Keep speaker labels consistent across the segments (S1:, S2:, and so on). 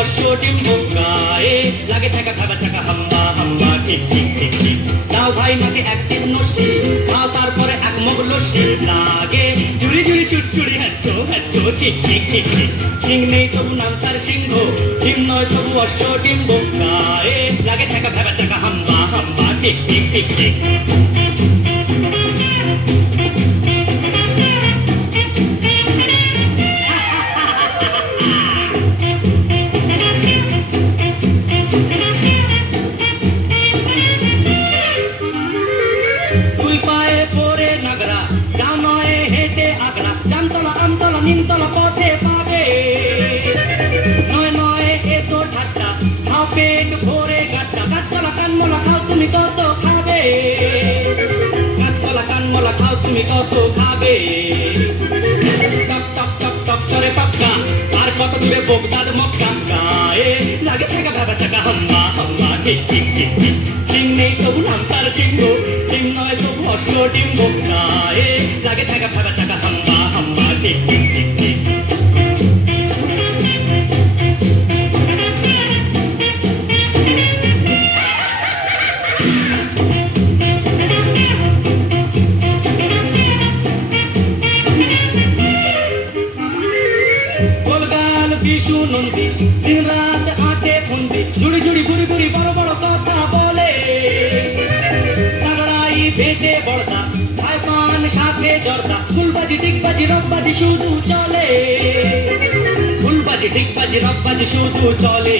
S1: অশ্ব ডিম্ব গায়ে। লাগে ছাকা খাবা ছাকা হাম্বা হাম্বা ঠিক ঠিক ঠিক ঠিক দাও ভাই মাকে একদিন নসি, খাও তারপরে এক মগ লস্যি লাগে। জুড়ি জুড়ি চুট চুড়ি হ্যাচ্ছ হ্যাচ্ছ ঠিক ঠিক ঠিক ঠিক সিং নেই তবু নাম তার সিংহ ডিম নয় তবু অশ্ব ডিম্ব গায়ে। লাগে ছাকা খাবা ছাকা হাম্বা হাম্বা ঠিক ঠিক ঠিক ঠিক দুই পায়ে পরে নাগরা, জামায়ে হেঁটে আগরা জামতলা আমতলা, নিমতলা পথে পাবে। নয় নয় এ তো ঠাট্টা খাও পেট ভরে গাট্টা। গাছপালা, কানমলা খাও, তুমি কত খাবে? গাছপালা, কানমলা খাও, তুমি কত খাবে? মতো দিবে বোগদার মক্কা গায়ে লাগে ছেঁকা ভেবা চাকা হাম্মা হাম্মা কিক কিক কিক কিক চিং নেই তবু নাম তার সিংহ চিং নয় তবু অর্থ ডিম্ব গায়ে লাগে ছেঁকা ভেবা চাকা হাম্মা হাম্মা কিক কিক কিক কিক বিশু নন্দী দিন রাত আটে ফন্দি। জুড়ি জুড়ি বুড়ি বুড়ি বড় বড় কথা বলে। পাগড়াই ভেটে বড়দা ভাই পান সাথে জর্দা। ফুলবাজি ডিগবাজি রকবাজি শুধু চলে। ফুলবাজি ডিগবাজি রকবাজি শুধু চলে।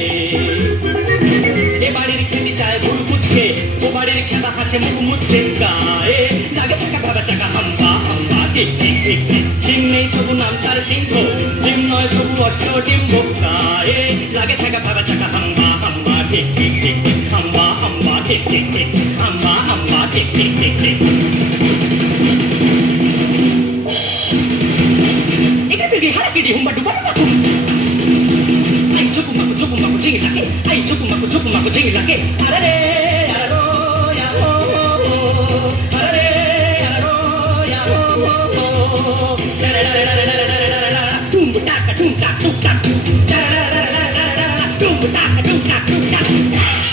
S1: এ বাড়ির খেতে চায় ভুল কুচকে ও বাড়ির খেতা হাসে মুখ মুচকে গায়ে। লাগে চাকা ভাবা চাকা, হাম্বা হাম্বা। টিক টিক টিক টিক সিং নেই তবু নাম তার সিংহ ডিম নয় তবু অর্থ ডিম্ব গায়ে লাগে ছাকা ফাঁকা ছাকা হাম্বা হাম্বা টিক টিক টিক হাম্বা হাম্বা টিক টিক টিক হাম্বা হাম্বা টিক টিক টিক টিক এটা পিড়ি হারা পিড়ি হুম্বা ডুবা মাকুম আই চকুমাকু চকুমাকু জিঙি লাগে আই চকুমাকু আরে রে nunca, nunca, nunca, nunca, nunca, nunca, nunca, nunca, nunca, nunca, nunca, nunca,